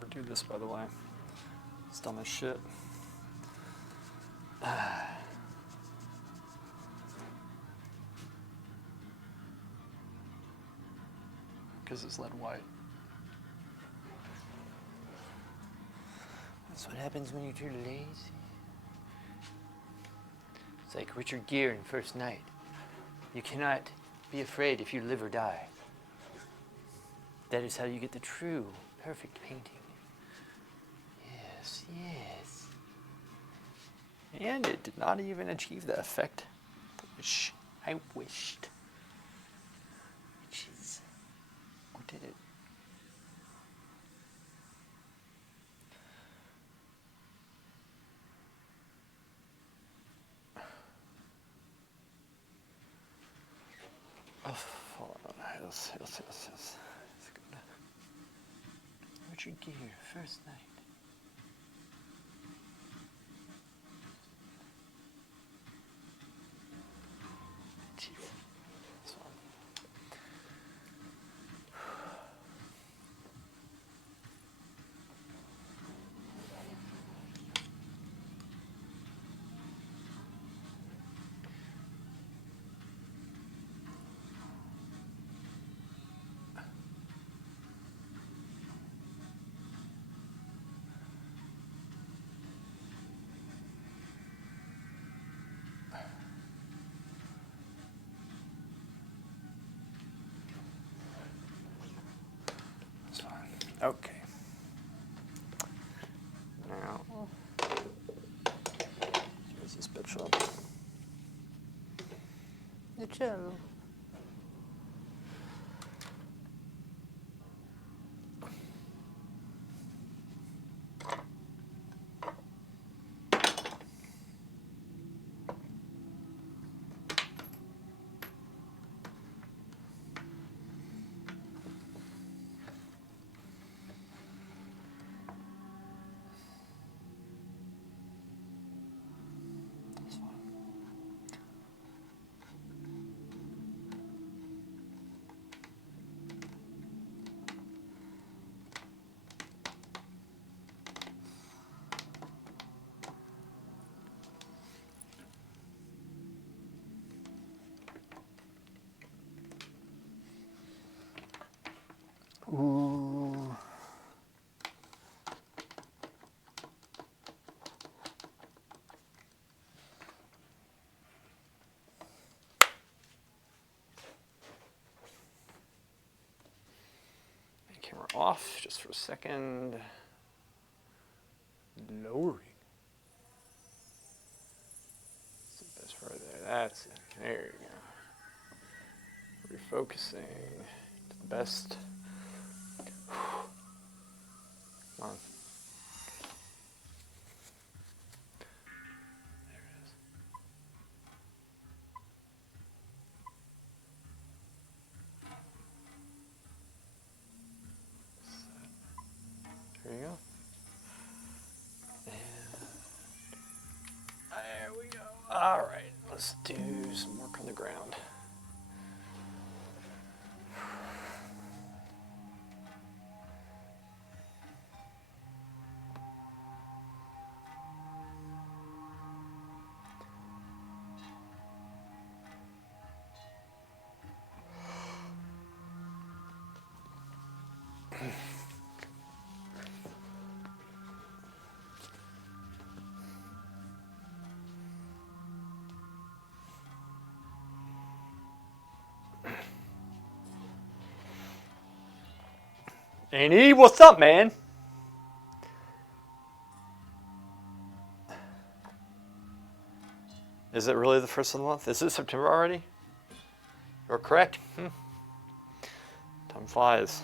never do this, by the way. It's dumb as shit. Because it's lead white. That's what happens when you're too lazy. It's like Richard Gere in First Night. You cannot be afraid if you live or die. That is how you get the true, perfect painting. Yes, yes. And it did not even achieve the effect which I wished. Which is, or did it? Oh, hold on. Yes. It's good. Richard Gere, First Night. Jeez. This one. That's fine. Okay. Now, here's this bitch up. The cello. That's fine. Ooh. Camera off just for a second. Lowering. That's the best part there. That's it. There you go. Refocusing to the best. Come on. There it is. There you go. And there we go. All right, let's do some work on the ground. Annie, what's up, man? Is it really the first of the month? Is it September already? You're correct. Time flies.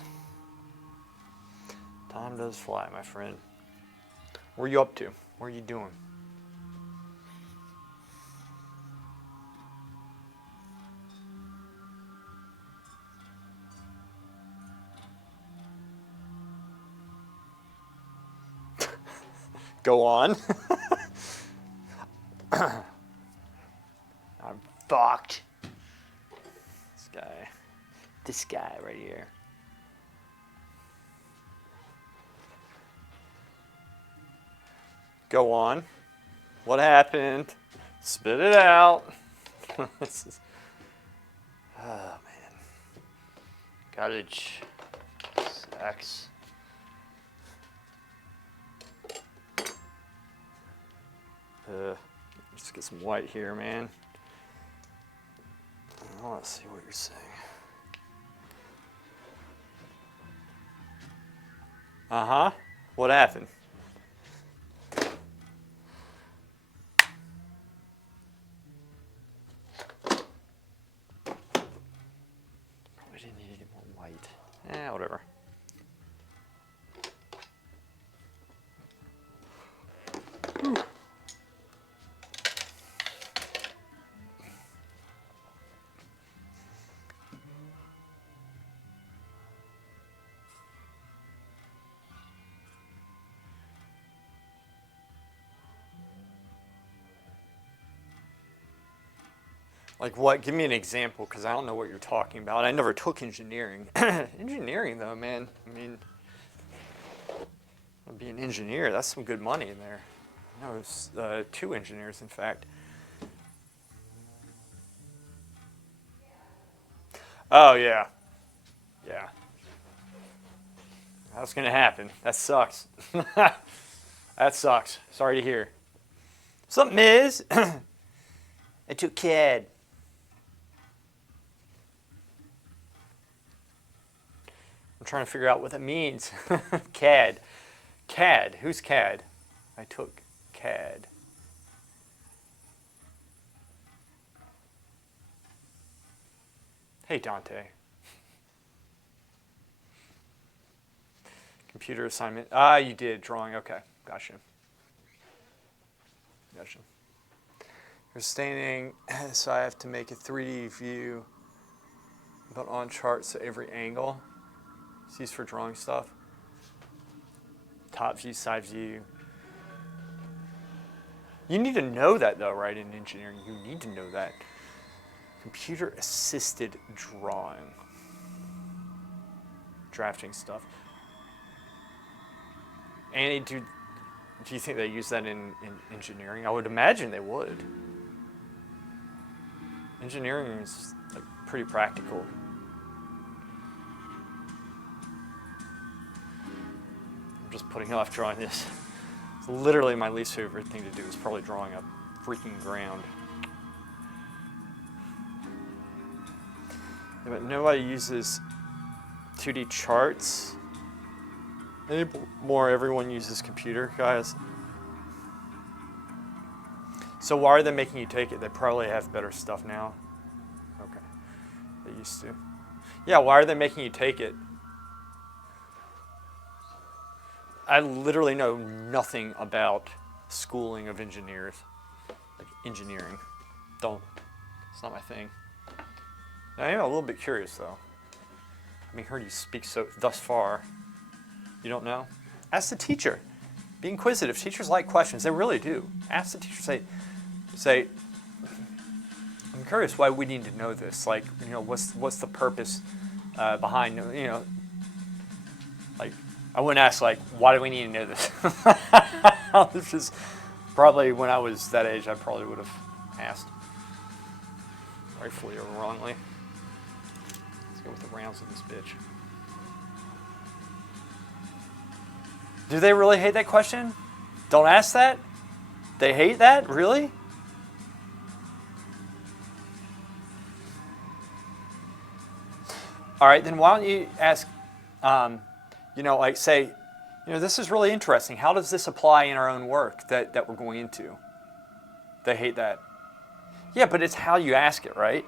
Time does fly, my friend. What are you up to? What are you doing? Go on. I'm fucked. This guy right here. Go on. What happened? Spit it out. This is, oh man. College sucks. Let's get some white here, man. I want to see what you're saying. Uh-huh. What happened? Probably didn't need any more white. Whatever. Like what? Give me an example, because I don't know what you're talking about. I never took engineering. Engineering, though, man. I mean, I'll be an engineer. That's some good money in there. I know it's 2 engineers, in fact. Oh, yeah. Yeah. That's going to happen. That sucks. That sucks. Sorry to hear. What's up, Miz? I took CAD. I'm trying to figure out what that means. CAD. CAD. Who's CAD? I took CAD. Hey, Dante. Computer assignment. Ah, you did drawing. Okay, gotcha. Gotcha. You're staining, so I have to make a 3D view, but on charts at every angle. It's used for drawing stuff. Top view, side view. You need to know that, though, right? In engineering, you need to know that. Computer assisted drawing. Drafting stuff. Annie, do you think they use that in engineering? I would imagine they would. Engineering is like pretty practical. I'm just putting off drawing this. It's literally my least favorite thing to do is probably drawing a freaking ground. Yeah, but nobody uses 2D charts anymore. Everyone uses computer, guys. So why are they making you take it? They probably have better stuff now. Okay. They used to. Yeah, why are they making you take it? I literally know nothing about schooling of engineers. Like engineering. It's not my thing. I am a little bit curious though. I heard you speak so thus far. You don't know? Ask the teacher. Be inquisitive. Teachers like questions. They really do. Ask the teacher. Say, I'm curious why we need to know this. Like, what's the purpose behind, like, I wouldn't ask, like, why do we need to know this? This is probably when I was that age, I probably would have asked. Rightfully or wrongly. Let's go with the rounds of this bitch. Do they really hate that question? Don't ask that? They hate that? Really? All right, then why don't you ask, like say, this is really interesting. How does this apply in our own work that we're going into? They hate that. Yeah, but it's how you ask it, right?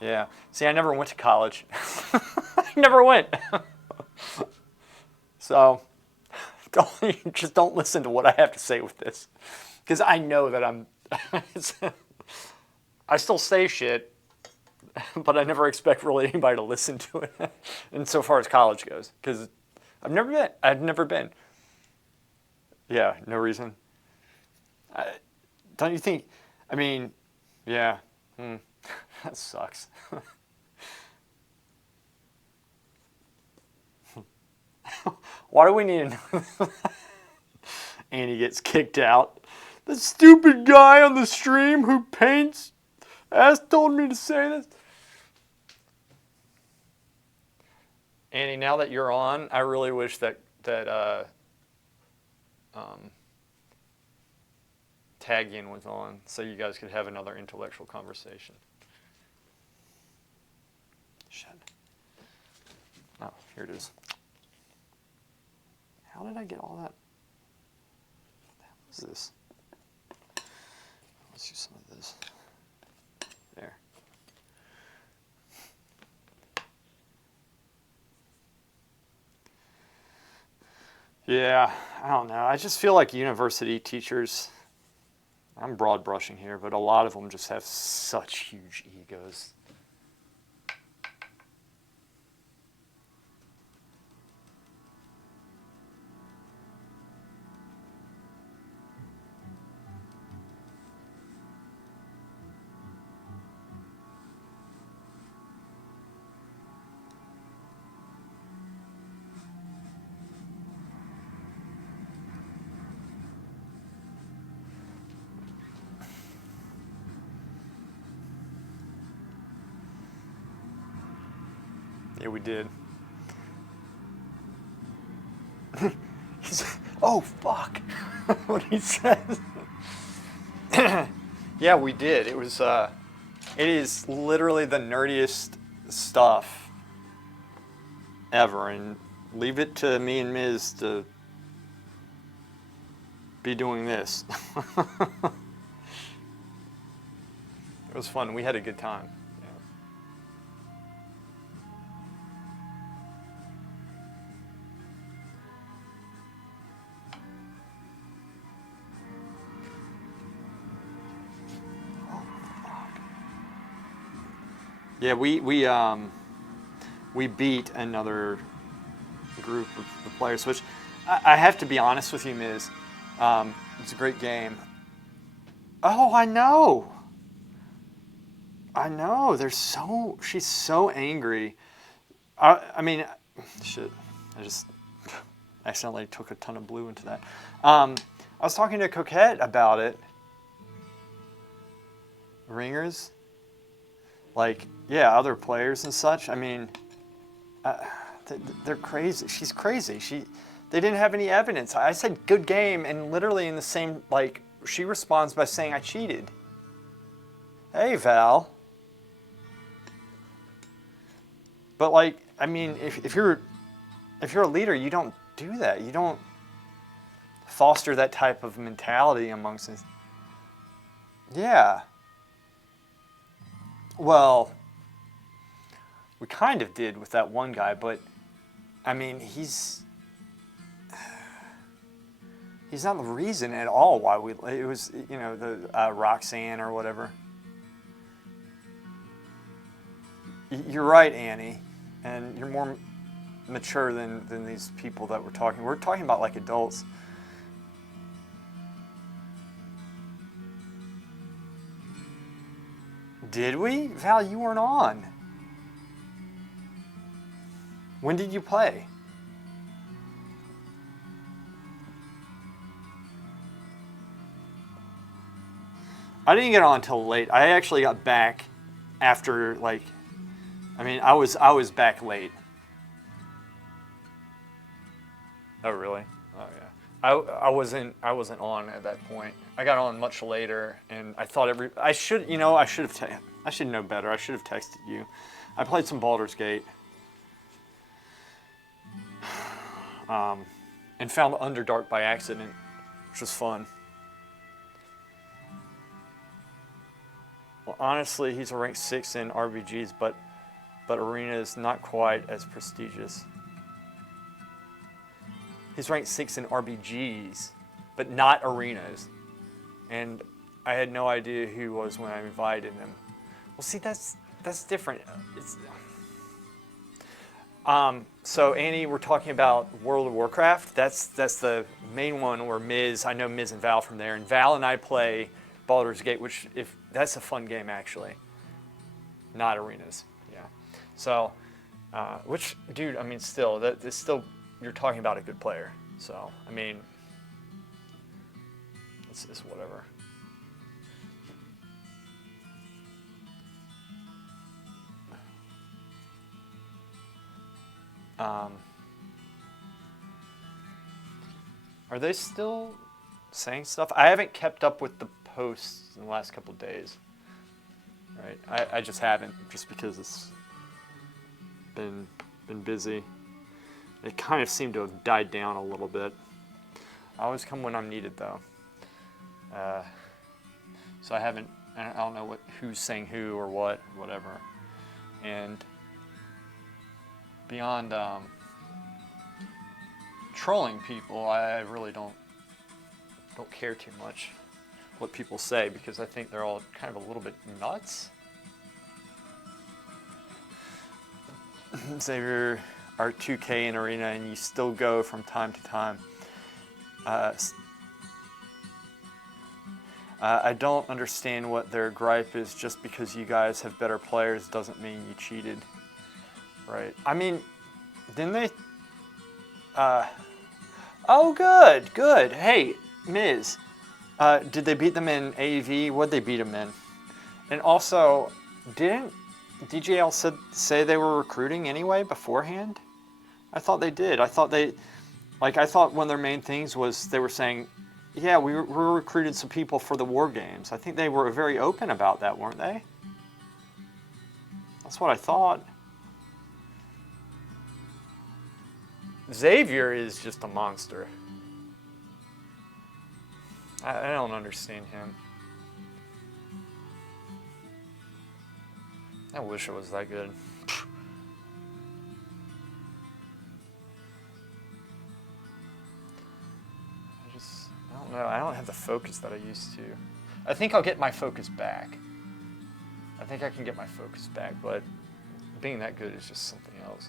Yeah. See, I never went to college. I never went. So, just don't listen to what I have to say with this. Because I know that I still say shit, but I never expect really anybody to listen to it. And so far as college goes, because I've never been. Yeah, no reason. Don't you think? I mean, yeah. That sucks. Why do we need to know? Annie gets kicked out. The stupid guy on the stream who paints told me to say this. Annie, now that you're on, I really wish that Tagian was on so you guys could have another intellectual conversation. Shit. Oh, here it is. How did I get all that? What is this? Let's do some of this. There. Yeah, I don't know. I just feel like university teachers, I'm broad brushing here, but a lot of them just have such huge egos. Yeah, we did. Oh, fuck. What he says. Yeah, we did. It was, it is literally the nerdiest stuff ever. And leave it to me and Miz to be doing this. It was fun. We had a good time. Yeah, we beat another group of the players, which I have to be honest with you, Miz. It's a great game. Oh, I know. I know. She's so angry. I mean, shit. I just accidentally took a ton of blue into that. I was talking to Coquette about it. Ringers. Like, yeah, other players and such. I mean, they're crazy. She's crazy. They didn't have any evidence. I said good game, and literally in the same, like, she responds by saying I cheated. Hey, Val. But like, I mean, if you're a leader, you don't do that. You don't foster that type of mentality amongst us. Yeah. Well, we kind of did with that one guy, but I mean, he's not the reason at all why it was, you know, the Roxanne or whatever. You're right, Annie, and you're more mature than these people that we're talking. We're talking about like adults. Did we? Val, you weren't on. When did you play? I didn't get on until late. I actually got back after, like, I mean, I was back late. Oh, really? Oh, yeah. I wasn't on at that point. I got on much later, and I thought I should know better. I should have texted you. I played some Baldur's Gate. And found Underdark by accident, which was fun. Well, honestly, he's a rank 6 in RBGs, but Arena is not quite as prestigious. He's ranked 6 in RBGs, but not Arenas. And I had no idea who he was when I invited him. Well, see, that's different. So Annie, we're talking about World of Warcraft. That's the main one where I know Miz and Val from there, and Val and I play Baldur's Gate, which that's a fun game actually. Not Arenas, yeah. So, which, dude, I mean, still, that is still you're talking about a good player. So, I mean, it's whatever. Are they still saying stuff? I haven't kept up with the posts in the last couple of days. Right? I just haven't, just because it's been busy. It kind of seemed to have died down a little bit. I always come when I'm needed, though. So I don't know who's saying who or whatever. And beyond trolling people, I really don't care too much what people say, because I think they're all kind of a little bit nuts. Xavier, our 2K in Arena, and you still go from time to time. I don't understand what their gripe is. Just because you guys have better players doesn't mean you cheated. Right. I mean, didn't they? Oh, good. Hey, Miz, did they beat them in AEV? What'd they beat them in? And also, didn't DJL say they were recruiting anyway beforehand? I thought they did. I thought one of their main things was they were saying, yeah, we're recruiting some people for the War Games. I think they were very open about that, weren't they? That's what I thought. Xavier is just a monster. I don't understand him. I wish it was that good. I don't know. I don't have the focus that I used to. I think I'll get my focus back. I think I can get my focus back, but being that good is just something else.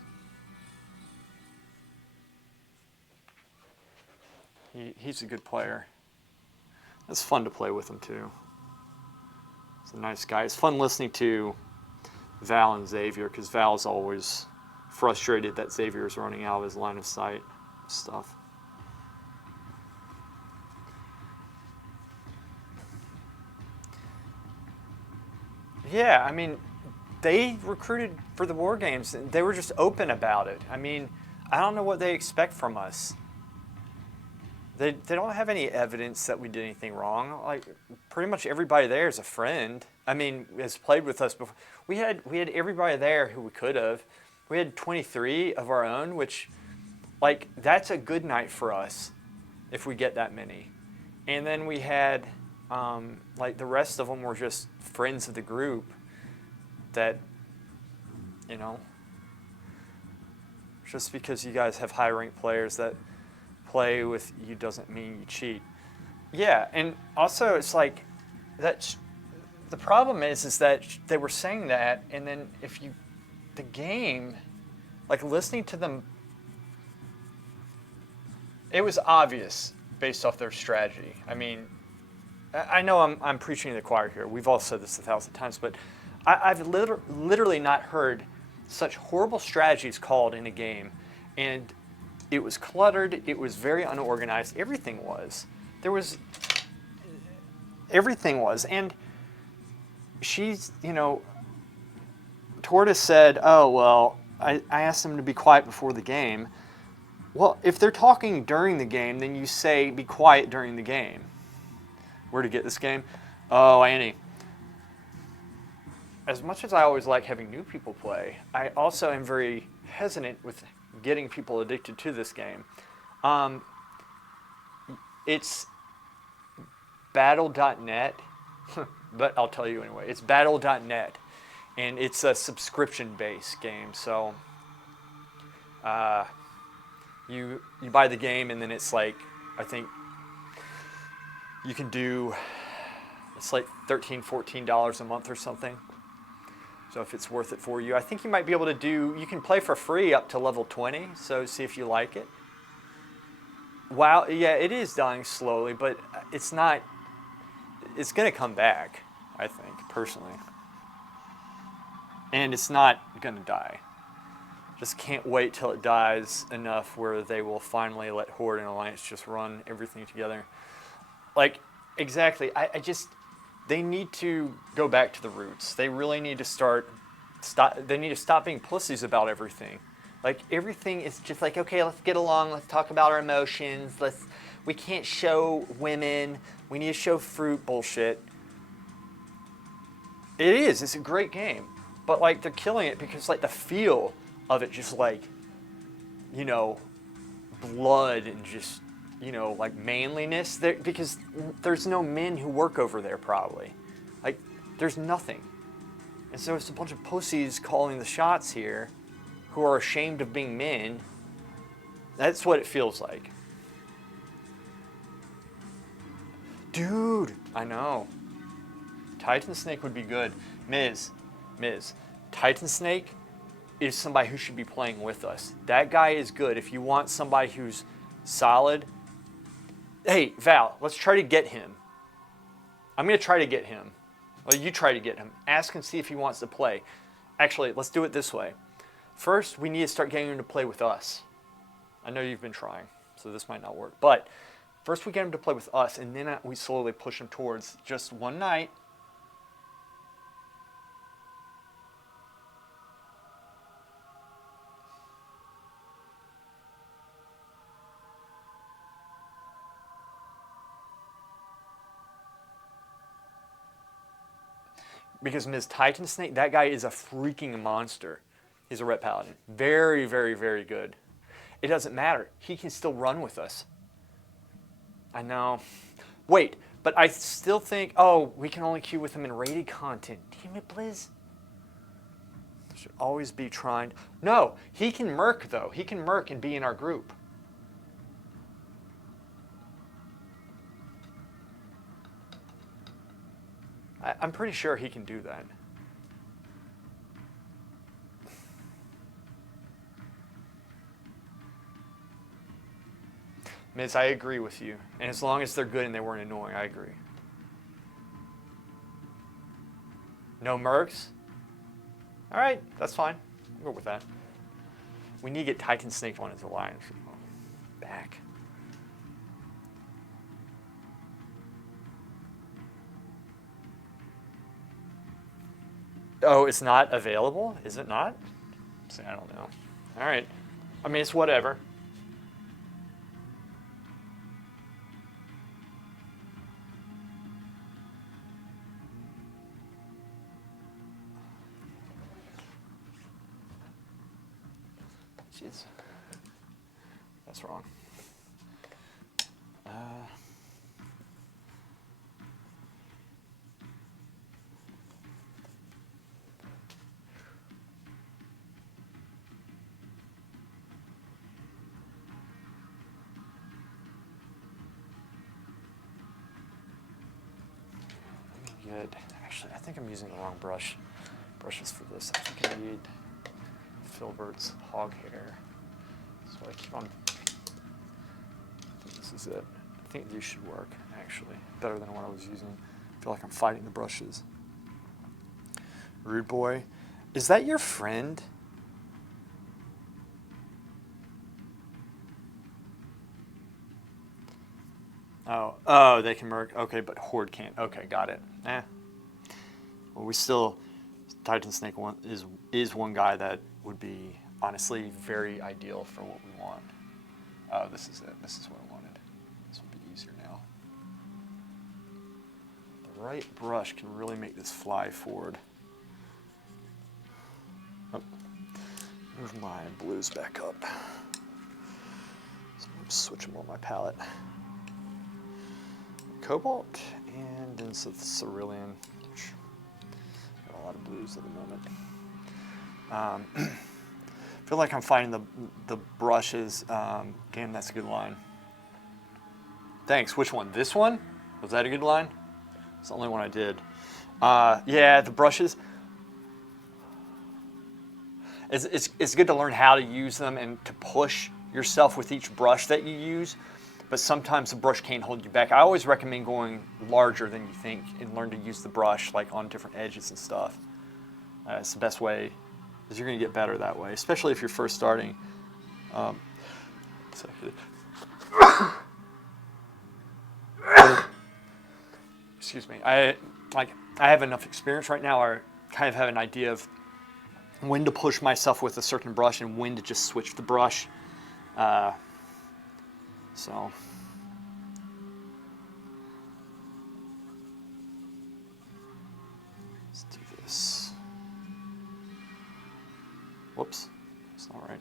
He's a good player. It's fun to play with him too. He's a nice guy. It's fun listening to Val and Xavier, because Val's always frustrated that Xavier's running out of his line of sight stuff. Yeah, I mean, they recruited for the War Games. They were just open about it. I mean, I don't know what they expect from us. They don't have any evidence that we did anything wrong. Like, pretty much everybody there is a friend. I mean, has played with us before. We had everybody there who we could have. We had 23 of our own, which, like, that's a good night for us if we get that many. And then we had, like, the rest of them were just friends of the group that, you know, just because you guys have high-ranked players that play with you doesn't mean you cheat. Yeah, and also it's like, that's the problem is that they were saying that, and then the game, like, listening to them, it was obvious based off their strategy. I mean, I know I'm preaching to the choir here. We've all said this 1,000 times, but I've literally not heard such horrible strategies called in a game. And it was cluttered. It was very unorganized. Everything was. Everything was. And she's, Tortoise said, oh, well, I asked them to be quiet before the game. Well, if they're talking during the game, then you say be quiet during the game. Where to get this game? Oh, Annie. As much as I always like having new people play, I also am very hesitant with getting people addicted to this game. It's battle.net, but I'll tell you anyway. It's battle.net, and it's a subscription-based game. So you buy the game, and then it's like, I think you can do, it's like $13, $14 a month or something. So if it's worth it for you, I think you might be able to you can play for free up to level 20, so see if you like it. Wow, yeah, it is dying slowly, but it's going to come back, I think, personally. And it's not going to die. Just can't wait till it dies enough where they will finally let Horde and Alliance just run everything together. Like, exactly. I just, they need to go back to the roots. They really need to they need to stop being pussies about everything. Like, everything is just like, okay, let's get along, let's talk about our emotions, we can't show women, we need to show fruit bullshit. It is, it's a great game. But, like, they're killing it because, like, the feel of it just, like, you know, blood and just, you know, like, manliness. Because there's no men who work over there, probably. Like, there's nothing. And so it's a bunch of pussies calling the shots here who are ashamed of being men. That's what it feels like. Dude, I know. Titan Snake would be good. Miz, Titan Snake is somebody who should be playing with us. That guy is good. If you want somebody who's solid, hey, Val, let's try to get him. I'm going to try to get him. Well, you try to get him. Ask and see if he wants to play. Actually, let's do it this way. First, we need to start getting him to play with us. I know you've been trying, so this might not work. But first we get him to play with us, and then we slowly push him towards just one night. Because Ms. Titan Snake, that guy is a freaking monster. He's a Ret Paladin. Very, very, very good. It doesn't matter. He can still run with us. I know. Wait, but I still think, oh, we can only queue with him in rated content. Damn it, Blizz. Should always be trying. No, he can merc, though. He can merc and be in our group. I'm pretty sure he can do that. Miz, I agree with you. And as long as they're good and they weren't annoying, I agree. No mercs? All right, that's fine. I'll go with that. We need to get Titan Snake on his alliance. Back. Oh, it's not available? Is it not? See, I don't know. All right. I mean, it's whatever. Jeez. That's wrong. Good. Actually, I think I'm using the wrong brushes for this. I think I need Filbert's hog hair. So I keep on. I think this is it. I think these should work, actually. Better than what I was using. I feel like I'm fighting the brushes. Rude Boy. Is that your friend? Oh, they can merc. Okay, but Horde can't. Okay, got it. Well, we still, Titan Snake is one guy that would be honestly very ideal for what we want. Oh, this is it. This is what I wanted. This will be easier now. The right brush can really make this fly forward. Oh, move my blues back up. So I'm gonna switch them on my palette. Cobalt, and then Cerulean, which got a lot of blues at the moment. I feel like I'm finding the brushes. Damn, that's a good line. Thanks. Which one? This one? Was that a good line? It's the only one I did. Yeah, the brushes. It's good to learn how to use them and to push yourself with each brush that you use. But sometimes the brush can't hold you back. I always recommend going larger than you think and learn to use the brush like on different edges and stuff. It's the best way is you're going to get better that way, especially if you're first starting. So, excuse me. I have enough experience right now, or kind of have an idea of when to push myself with a certain brush and when to just switch the brush. So. Let's do this. Whoops, that's not right.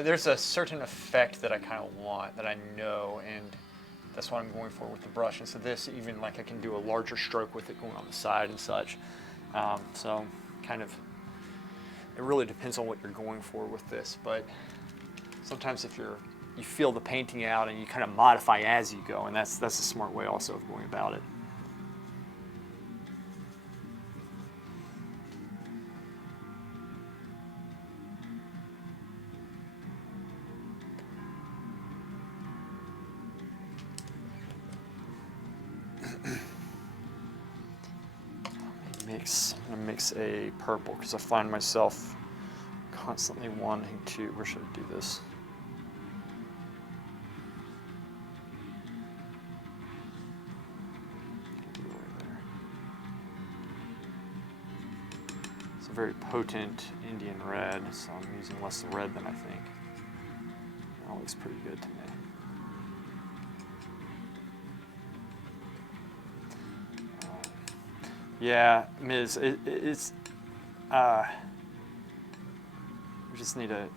There's a certain effect that I kind of want, that I know, and that's what I'm going for with the brush. And so this, even like I can do a larger stroke with it going on the side and such. So kind of, it really depends on what you're going for with this. But sometimes if you feel the painting out and you kind of modify as you go, and that's a smart way also of going about it. I'm gonna mix a purple because I find myself constantly wanting to. Where should I do this? Do it right there. It's a very potent Indian red, so I'm using less red than I think. That looks pretty good to me. Yeah, Ms. It's we just need to. I mean,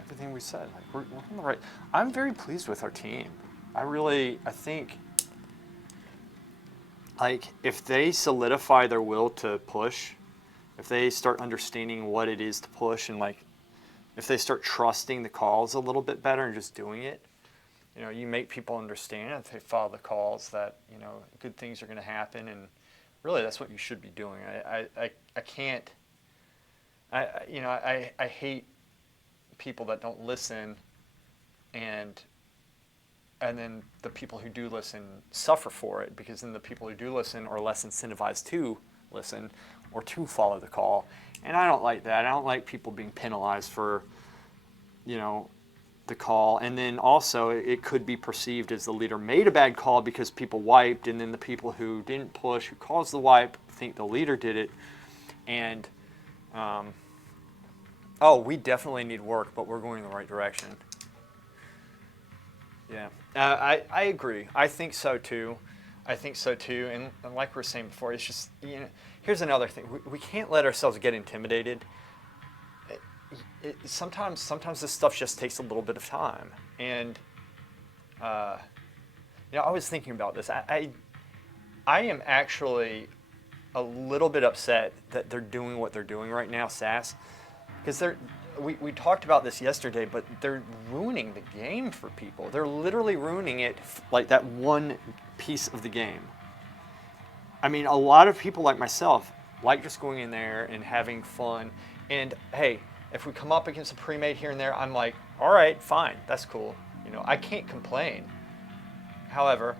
everything we said, like we're on the right. I'm very pleased with our team. I think, like, if they solidify their will to push, if they start understanding what it is to push, and like, if they start trusting the calls a little bit better and just doing it. You know, you make people understand if they follow the calls that, you know, good things are going to happen, and really that's what you should be doing. I can't, I hate people that don't listen, and then the people who do listen suffer for it, because then the people who do listen are less incentivized to listen or to follow the call. And I don't like that. I don't like people being penalized for, you know, the call. And then also it could be perceived as the leader made a bad call because people wiped, and then the people who didn't push, who caused the wipe, think the leader did it. And oh, we definitely need work, but we're going in the right direction. Yeah, I agree. I think so too. And like we were saying before, it's just, you know, here's another thing. We can't let ourselves get intimidated. Sometimes this stuff just takes a little bit of time. And, you know, I was thinking about this. I am actually a little bit upset that they're doing what they're doing right now, SAS, because we talked about this yesterday, but they're ruining the game for people. They're literally ruining it, like that one piece of the game. I mean, a lot of people like myself like just going in there and having fun. And hey, if we come up against a pre-made here and there, I'm like, all right, fine, that's cool. You know, I can't complain. However,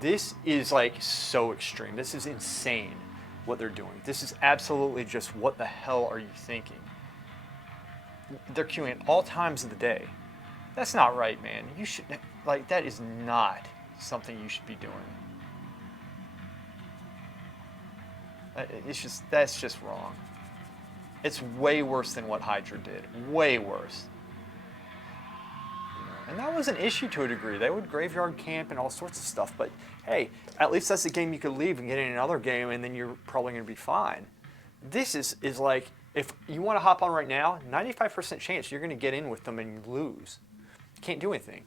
this is like so extreme. This is insane what they're doing. This is absolutely just, what the hell are you thinking? They're queuing at all times of the day. That's not right, man. You should, like, that is not something you should be doing. That's just wrong. It's way worse than what Hydra did. Way worse. And that was an issue to a degree. They would graveyard camp and all sorts of stuff. But hey, at least that's a game you could leave and get in another game, and then you're probably going to be fine. This is like, if you want to hop on right now, 95% chance you're going to get in with them and you lose. Can't do anything.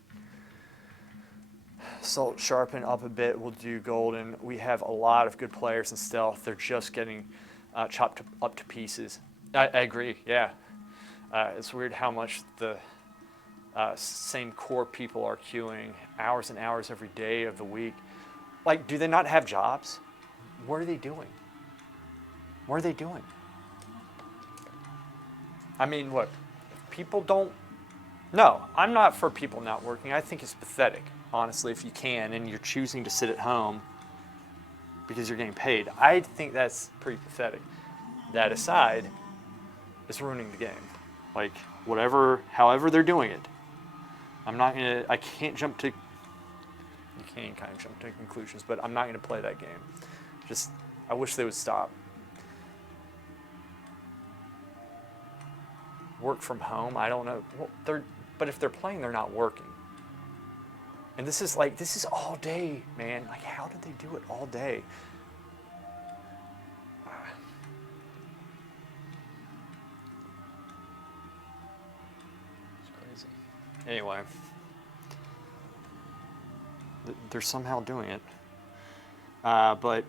Salt sharpen up a bit. We'll do golden. We have a lot of good players in stealth. They're just getting chopped up to pieces. I agree. Yeah, it's weird how much the same core people are queuing hours and hours every day of the week. Like, do they not have jobs? What are they doing? What are they doing? I mean, look, people don't. No, I'm not for people not working. I think it's pathetic, honestly, if you can and you're choosing to sit at home because you're getting paid. I think that's pretty pathetic. That aside, it's ruining the game. Like, whatever, however they're doing it. I can't jump to, you can kind of jump to conclusions, but I'm not going to play that game. Just, I wish they would stop. Work from home, I don't know. Well, but if they're playing, they're not working. And this is all day, man. Like, how did they do it all day? It's crazy. Anyway, they're somehow doing it. But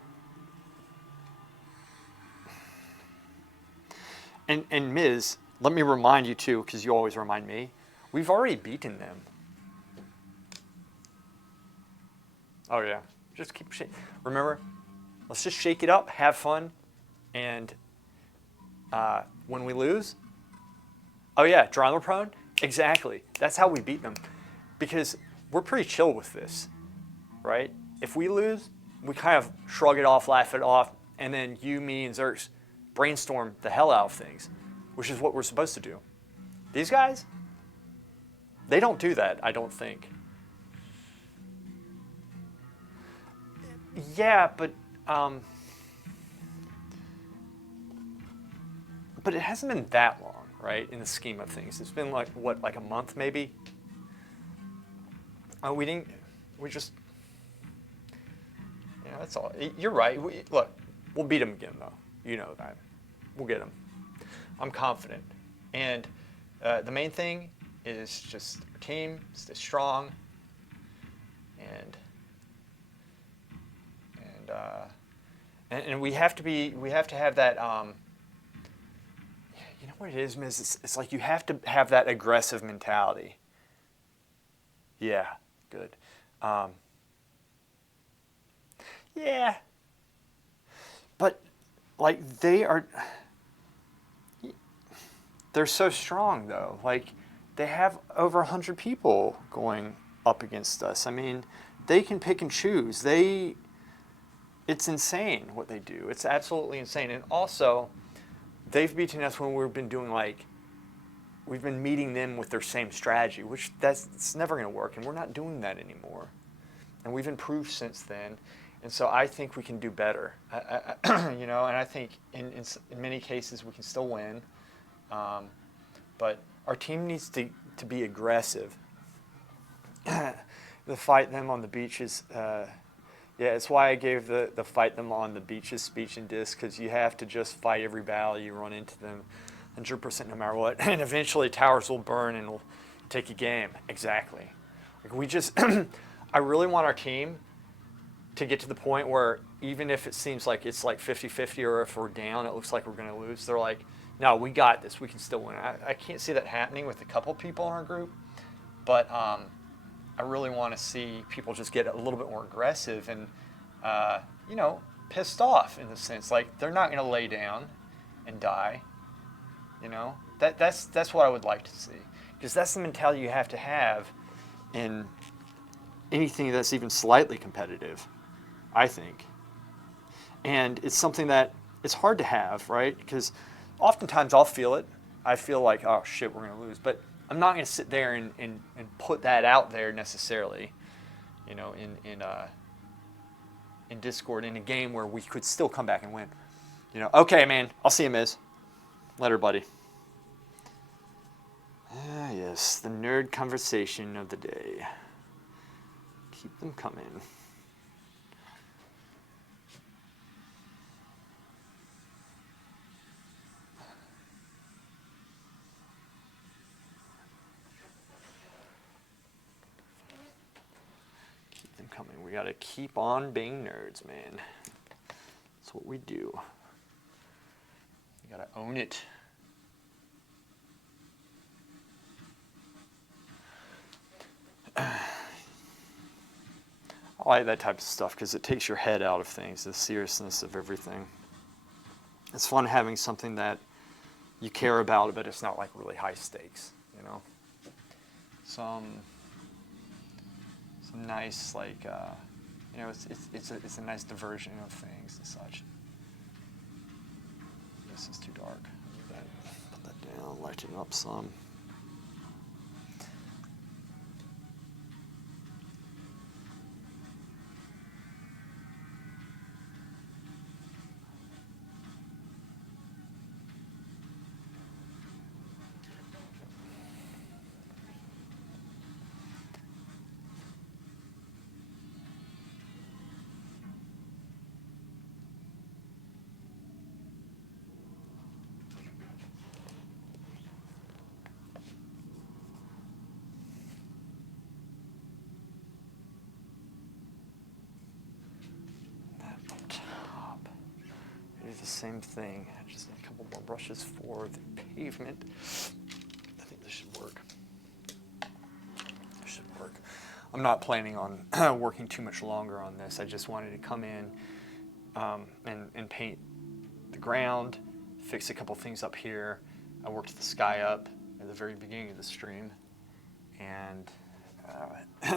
and Miz, let me remind you too, because you always remind me, we've already beaten them. Oh yeah, just keep shaking. Remember, let's just shake it up, have fun, and when we lose, oh yeah, drama prone. Exactly. That's how we beat them, because we're pretty chill with this, right? If we lose, we kind of shrug it off, laugh it off, and then you, me, and Zerks brainstorm the hell out of things, which is what we're supposed to do. These guys, they don't do that, I don't think. Yeah, but it hasn't been that long, right? In the scheme of things, it's been like a month maybe. We just, yeah, that's all. You're right. Look, we'll beat them again though. You know that. We'll get them. I'm confident. And the main thing is just our team, stay strong, and we have to have that. You know what it is, Miz? It's like you have to have that aggressive mentality. Yeah, good. Yeah, but like they're so strong though. Like, they have over 100 people going up against us. I mean, they can pick and choose. It's insane what they do. It's absolutely insane. And also, they've beaten us when we've been meeting them with their same strategy, which it's never going to work, and we're not doing that anymore. And we've improved since then. And so I think we can do better, and I think in many cases we can still win. But our team needs to be aggressive. The fight them on the beaches, yeah, it's why I gave the fight them on the beaches speech and disc, because you have to just fight every battle you run into them, 100% no matter what. And eventually towers will burn and we'll take a game. Exactly. Like, we just, I really want our team to get to the point where even if it seems like it's like 50-50, or if we're down, it looks like we're going to lose, they're like, no, we got this. We can still win. I can't see that happening with a couple people in our group, but I really want to see people just get a little bit more aggressive and, pissed off in the sense. Like, they're not going to lay down and die. That's what I would like to see, because that's the mentality you have to have in anything that's even slightly competitive, I think. And it's something that it's hard to have, right? Because oftentimes I'll feel it. I feel like, oh shit, we're going to lose. But I'm not going to sit there and put that out there necessarily, in Discord, in a game where we could still come back and win. Okay, man, I'll see you, Miz. Later, buddy. Ah, yes, the nerd conversation of the day. Keep them coming. Keep them coming. We gotta keep on being nerds, man. That's what we do. gotta own it. I like that type of stuff because it takes your head out of things, the seriousness of everything. It's fun having something that you care about, but it's not like really high stakes, you know. Some nice like you know, it's a nice diversion of things and such. This is too dark. Put that down, lighten it up some. The same thing. I just need a couple more brushes for the pavement. I think this should work. This should work. I'm not planning on working too much longer on this. I just wanted to come in and paint the ground, fix a couple things up here. I worked the sky up at the very beginning of the stream. And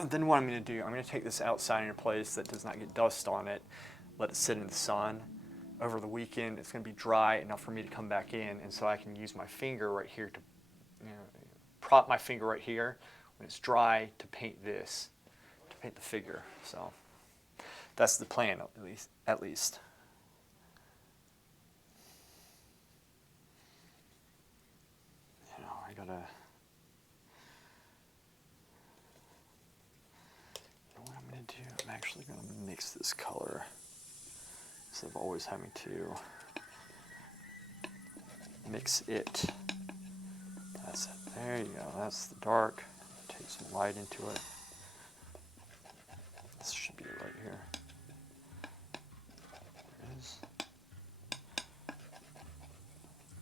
then what I'm going to do, I'm going to take this outside in a place that does not get dust on it, let it sit in the sun. Over the weekend, it's going to be dry enough for me to come back in, and so I can use my finger right here to, you know, prop my finger right here when it's dry to paint this, to paint the figure. So that's the plan, at least. You know, I gotta. You know what I'm gonna do? I'm actually gonna mix this color. Instead of always having to mix it. That's it. There you go. That's the dark. Take some light into it. This should be right here. There it is.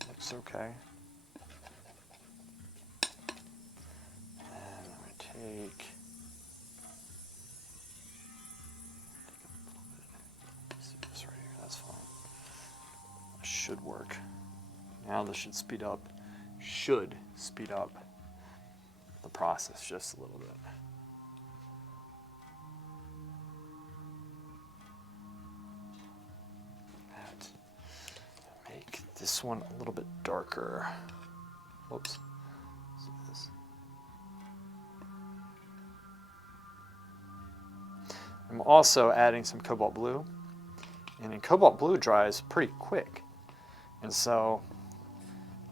Looks okay. And I'm going to take this right here. That's fine. That should work. Now this should speed up the process just a little bit. And make this one a little bit darker. Whoops. Let's do this. I'm also adding some cobalt blue, and cobalt blue dries pretty quick, and so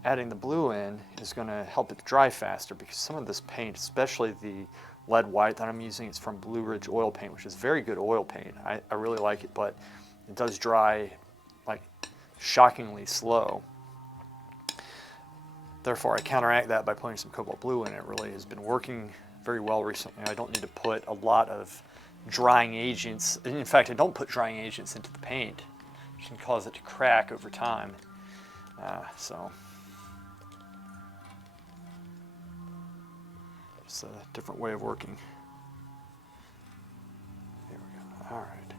adding the blue in is going to help it dry faster, because some of this paint, especially the lead white that I'm using, it's from Blue Ridge Oil Paint, which is very good oil paint. I really like it, but it does dry like shockingly slow. Therefore, I counteract that by putting some cobalt blue in. It really has been working very well recently. I don't need to put a lot of drying agents. In fact, I don't put drying agents into the paint, which can cause it to crack over time. So it's a different way of working. There we go. All right.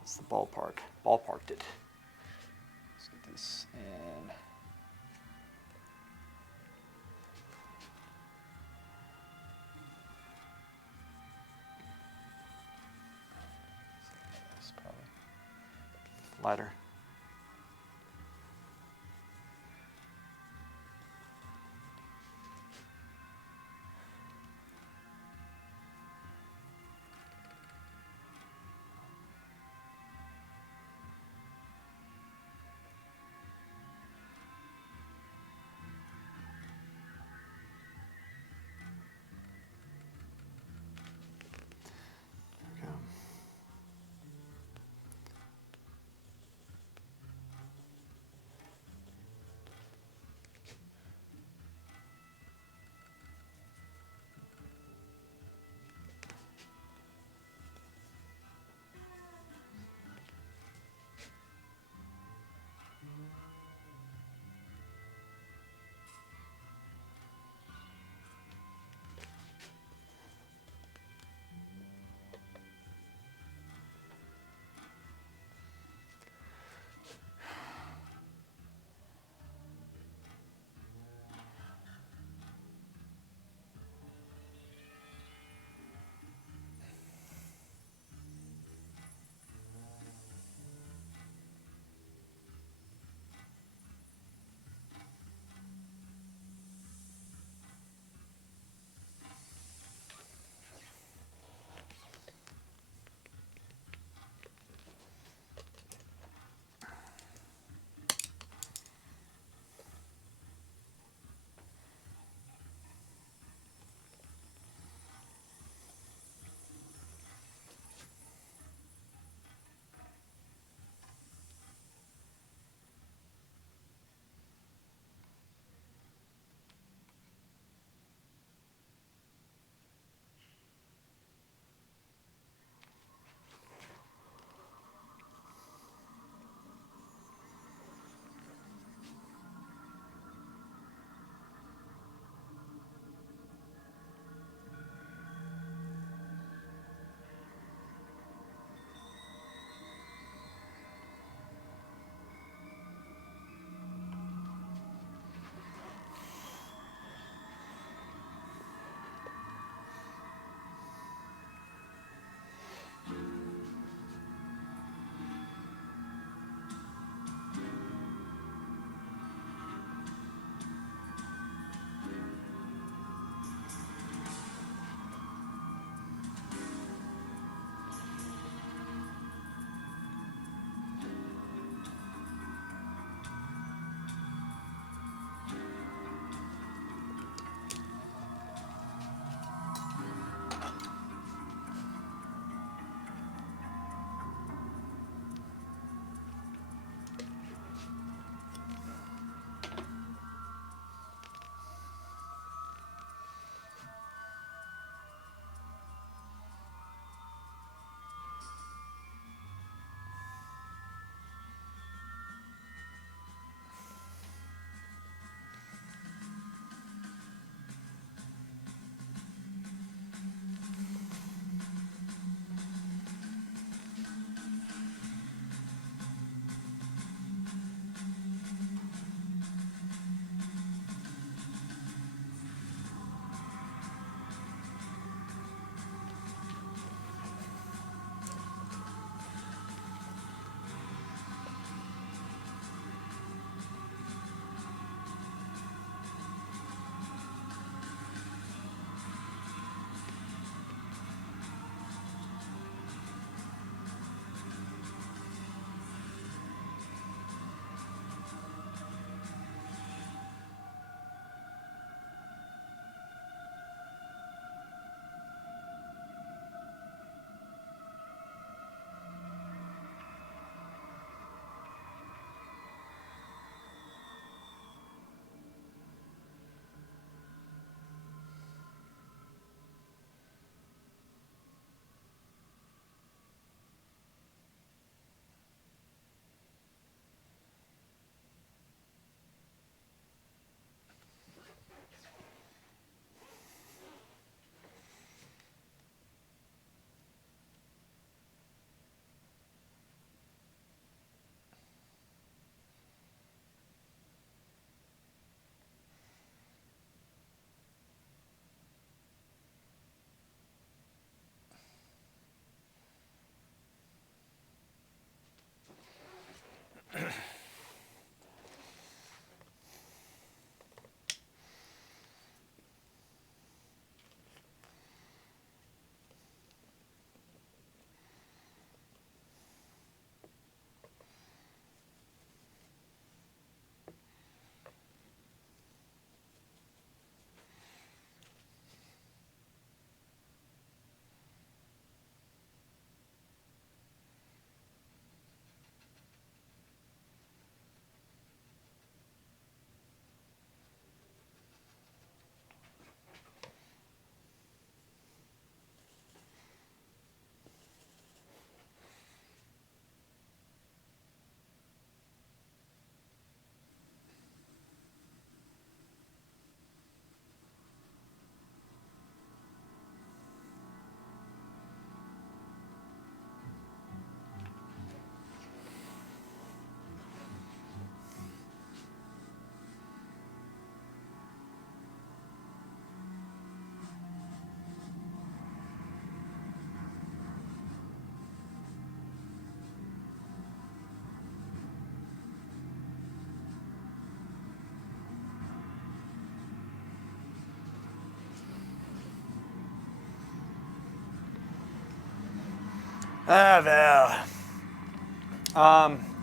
That's the ballpark. Ballparked it. Let's get this in. This probably lighter. Well.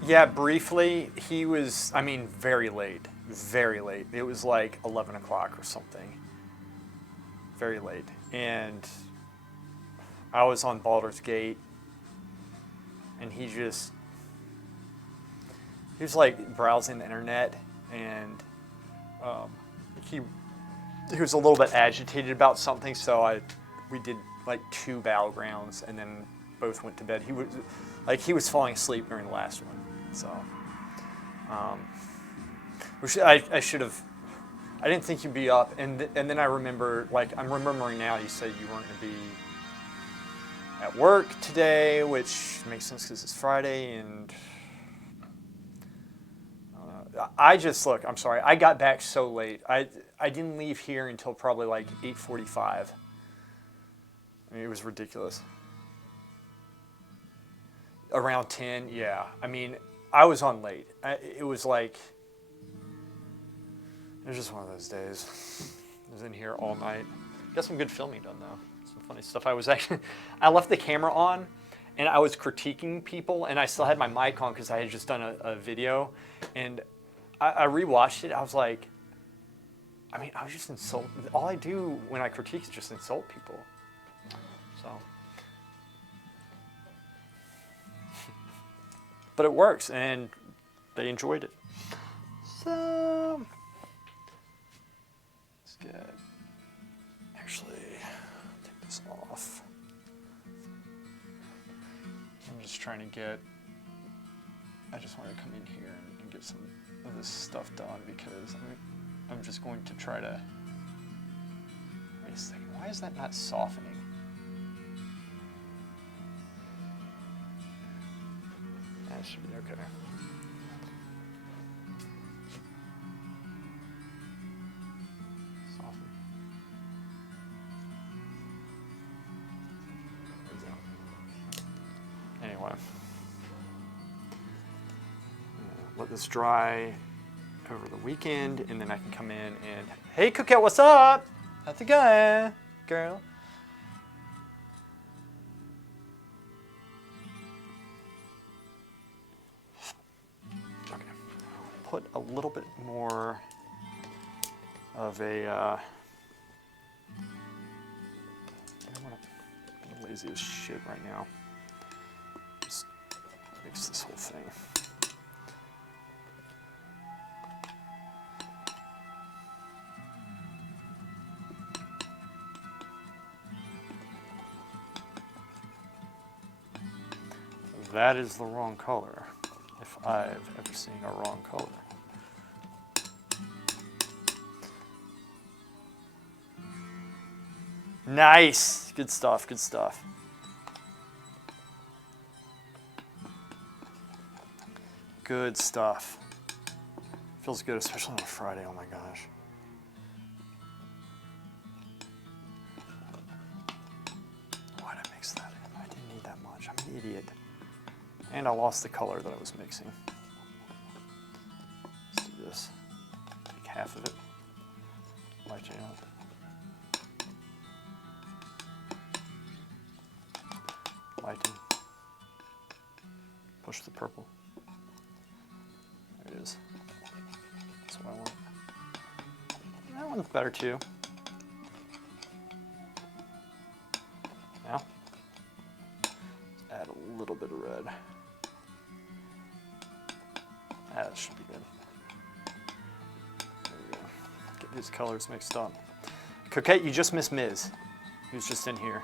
Yeah, briefly, he was, I mean, very late. Very late. It was like 11 o'clock or something. Very late. And I was on Baldur's Gate, and he was like browsing the internet, and um, he was a little bit agitated about something, so we did like 2 battlegrounds, and then both went to bed. He was falling asleep during the last one, so which I should have. I didn't think you'd be up, and then I remember, like, I'm remembering now. You said you weren't going to be at work today, which makes sense because it's Friday, and I just look. I'm sorry. I got back so late. I didn't leave here until probably like 8:45. I mean, it was ridiculous. Around 10, yeah. I mean, I was on late. It was like, it was just one of those days. I was in here all night. Got some good filming done though. Some funny stuff. I left the camera on, and I was critiquing people, and I still had my mic on because I had just done a video, and I rewatched it. I was like, I mean, I was just insulting. All I do when I critique is just insult people. So, but it works, and they enjoyed it. So, let's get, actually, take this off. I'm just trying to get, I just want to come in here and get some of this stuff done because I'm just going to try to, wait a second, why is that not softening? That should be okay. Soften. There we go. Anyway. Let this dry over the weekend, and then I can come in and, hey, Cookette, what's up? How's it going, girl? Okay, I'll put a little bit more of a, I'm lazy as shit right now. Just mix this whole thing. That is the wrong color, if I've ever seen a wrong color. Nice, good stuff, good stuff. Good stuff. Feels good, especially on a Friday, oh my gosh. Why did I mix that in? I didn't need that much, I'm an idiot. And I lost the color that I was mixing. this. Take half of it. Lighten it up. Lighten. Push the purple. There it is. That's what I want. That one's better too. Now, let's add a little bit of red. That should be good. There we go. Get these colors mixed up. Coquette, you just missed Miz, who's just in here.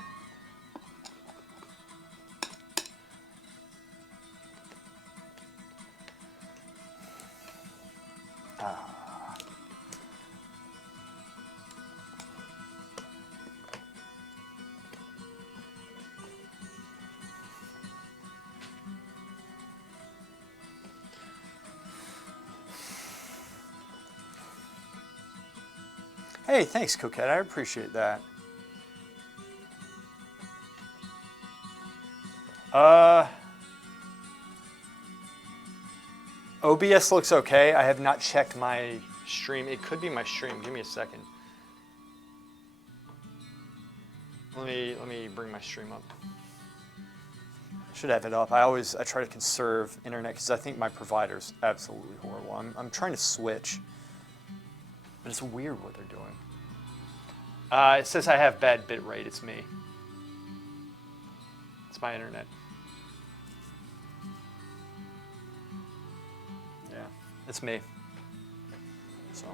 Hey, thanks, Coquette. I appreciate that. OBS looks okay. I have not checked my stream. It could be my stream. Give me a second. Let me bring my stream up. Should have it up. I try to conserve internet because I think my provider's absolutely horrible. I'm trying to switch, but it's weird what they're doing. It says I have bad bit rate. It's me. It's my internet. Yeah, it's me. So.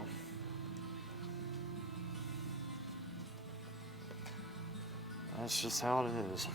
That's just how it is.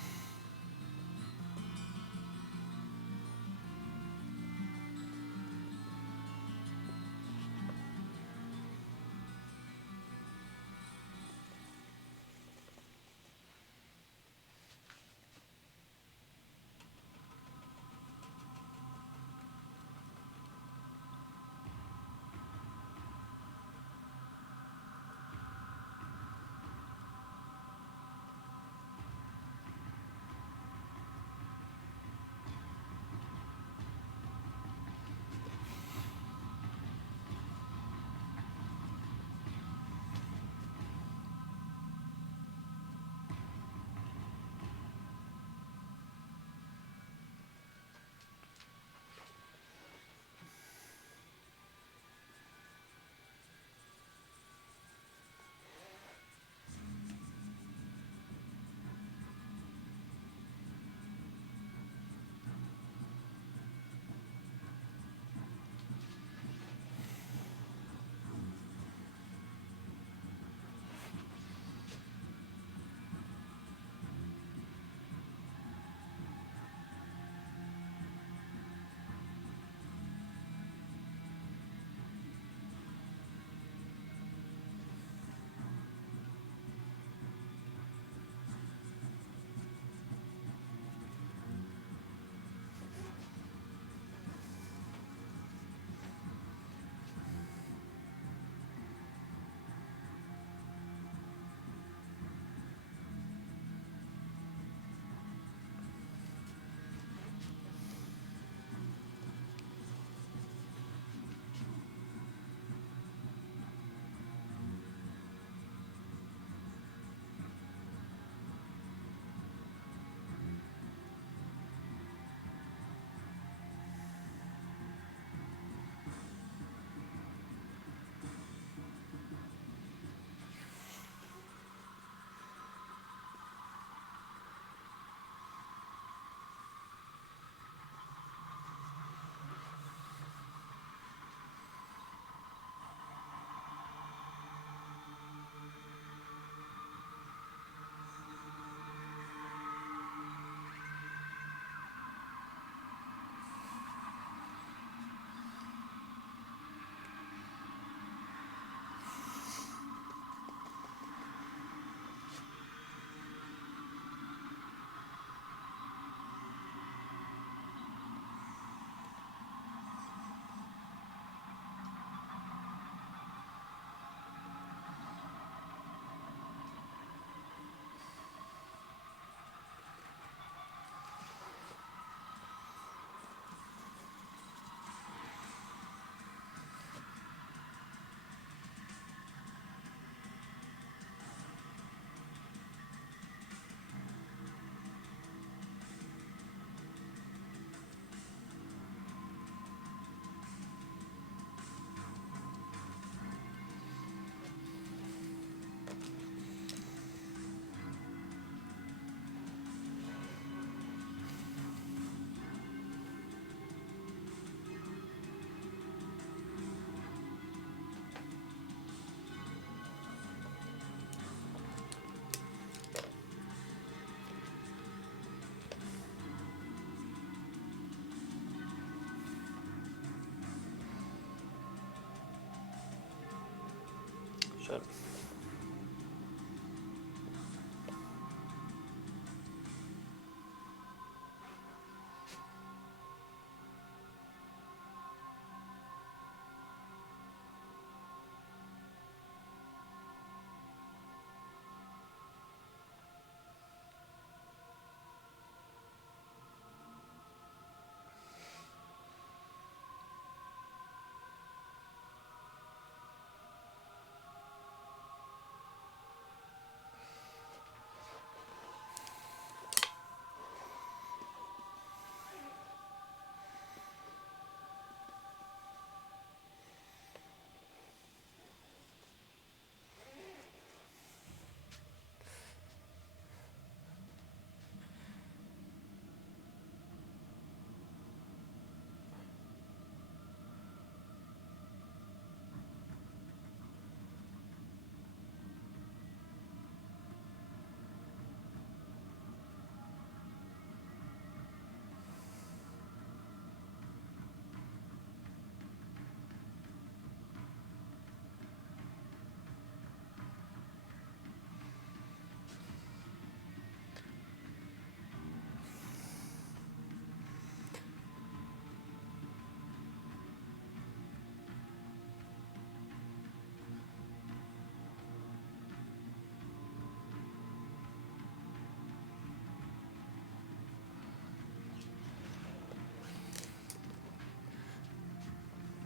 Shit.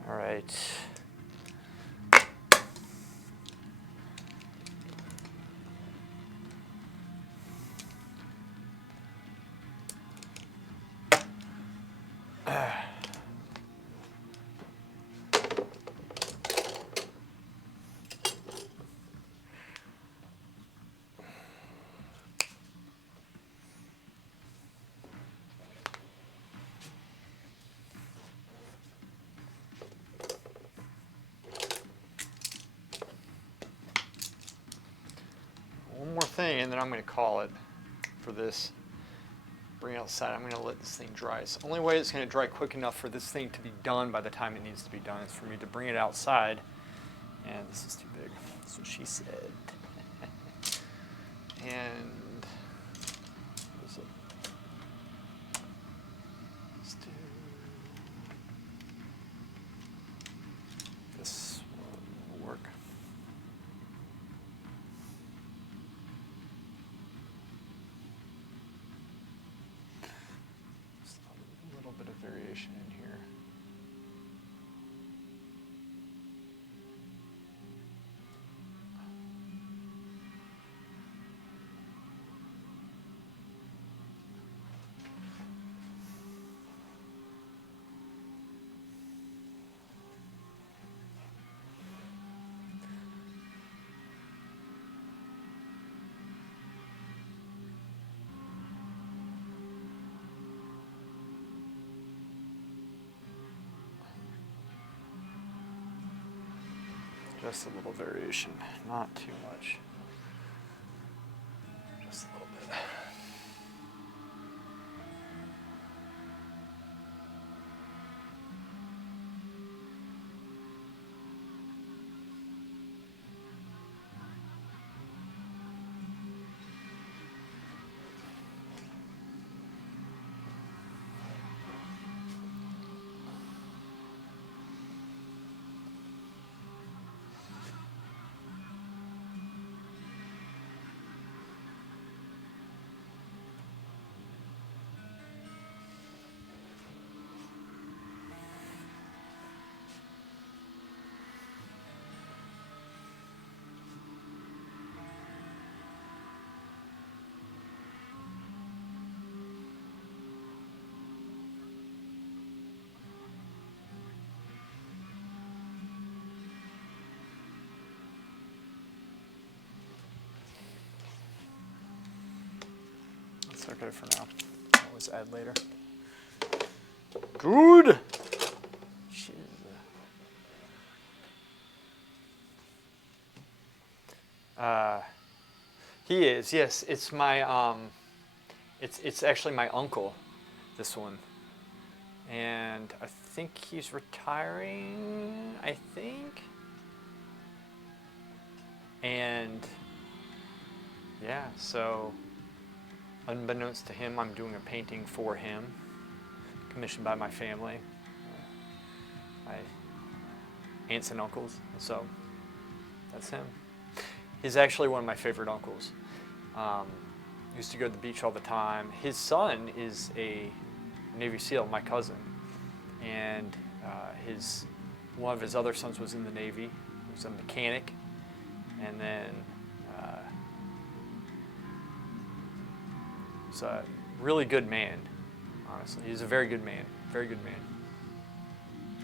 All right. One more thing, and then I'm going to call it for this. Bring it outside. I'm going to let this thing dry. It's the only way it's going to dry quick enough for this thing to be done by the time it needs to be done is for me to bring it outside. And this is too big. That's what she said. And what is it? Let's do this one. Will work. Just a little bit of variation in here. Just a little variation, not too much. Just a little bit. It's okay for now. I'll always add later. Good. He is, yes. It's my it's actually my uncle, this one. And I think he's retiring, I think. And yeah, so unbeknownst to him, I'm doing a painting for him, commissioned by my family, my aunts and uncles. So that's him. He's actually one of my favorite uncles. Used to go to the beach all the time. His son is a Navy SEAL, my cousin, and one of his other sons was in the Navy. He was a mechanic, and then he's a really good man. Honestly, he's a very good man. Very good man.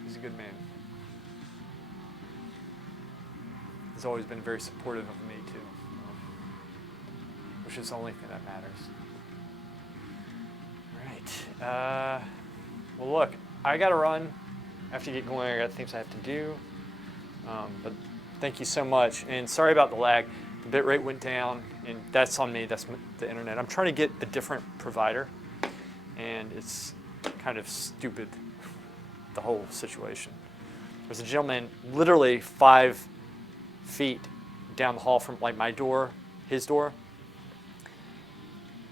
He's a good man. He's always been very supportive of me too, which is the only thing that matters. All right. Well, look, I gotta run. I have to get going. I got things I have to do. But thank you so much. And sorry about the lag. The bitrate went down, and that's on me. That's the internet. I'm trying to get a different provider, and it's kind of stupid, the whole situation. There's a gentleman literally 5 feet down the hall from like my door, his door,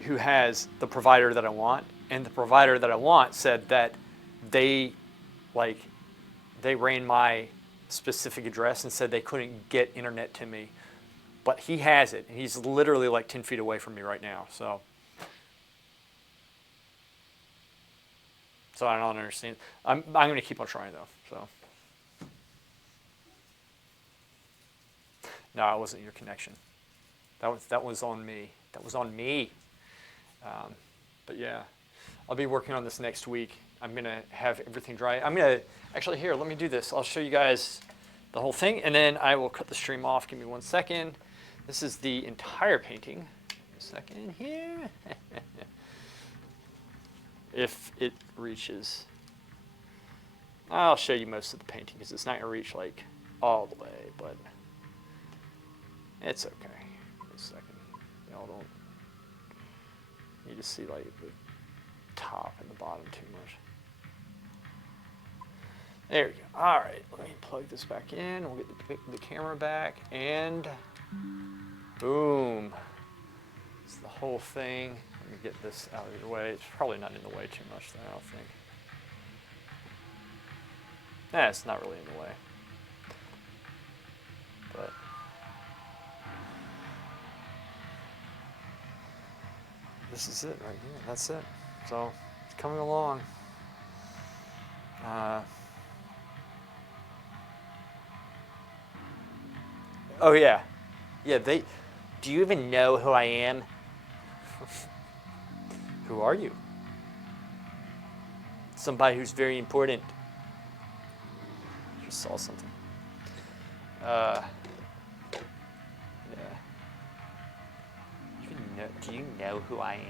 who has the provider that I want. And the provider that I want said that they ran my specific address and said they couldn't get internet to me. But he has it, and he's literally like 10 feet away from me right now. So I don't understand. I'm going to keep on trying though. So no, it wasn't your connection. That was on me. That was on me. But yeah, I'll be working on this next week. I'm going to have everything dry. I'm going to, actually here, let me do this. I'll show you guys the whole thing, and then I will cut the stream off. Give me 1 second. This is the entire painting. A second here. If it reaches. I'll show you most of the painting because it's not going to reach like all the way, but it's okay. Wait a second. Y'all don't need to see like the top and the bottom too much. There we go. All right, let me plug this back in. We'll get the camera back, and boom. It's the whole thing. Let me get this out of your way. It's probably not in the way too much, though, I don't think. Nah, it's not really in the way. But this is it right here. That's it. So it's coming along. Oh yeah, yeah. Do you even know who I am? Who are you? Somebody who's very important. Just saw something. Yeah. Do you know who I am?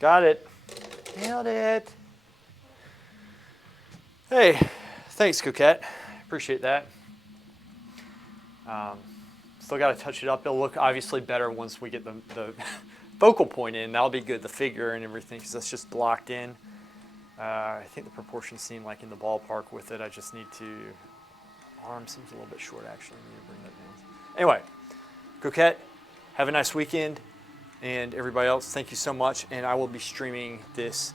Got it. Nailed it. Hey, thanks, Coquette. Appreciate that. Still got to touch it up. It'll look obviously better once we get the focal point in. That'll be good, the figure and everything, because that's just blocked in. I think the proportions seem like in the ballpark with it. I just need to... Arm seems a little bit short, actually. I need to bring that down. Anyway, Coquette, have a nice weekend. And everybody else, thank you so much. And I will be streaming this